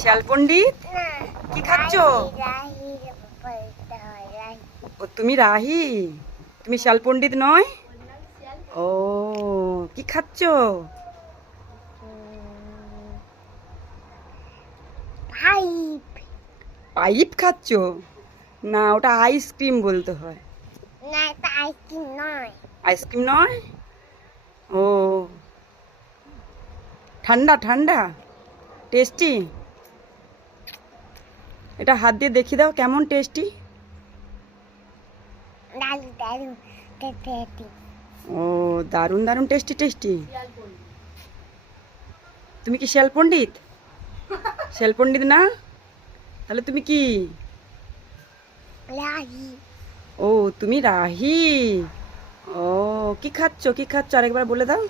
শিয়াল পণ্ডিত কি খাচ্ছ? ও তুমি রাহি, তুমি শিয়াল পণ্ডিত নয়? ও কি খাচ্ছ? পাইপ খাচ্ছ? না, ওটা আইসক্রিম বলতে হয়। না, এটা আইসক্রিম নয়। আইসক্রিম নয়? ও ঠান্ডা ঠান্ডা, টেস্টি। এটা হাত দিয়ে দেখিয়ে দাও কেমন টেস্টি। দারুন দারুন টেস্টি। ও দারুণ দারুণ টেস্টি টেস্টি। তুমি কি শিয়াল পণ্ডিত? শিয়াল পণ্ডিত না, তাহলে তুমি কি? রাহি। ও তুমি রাহি। ও কি খাচ্ছ কি খাচ্ছ আরেকবার বলে দাও।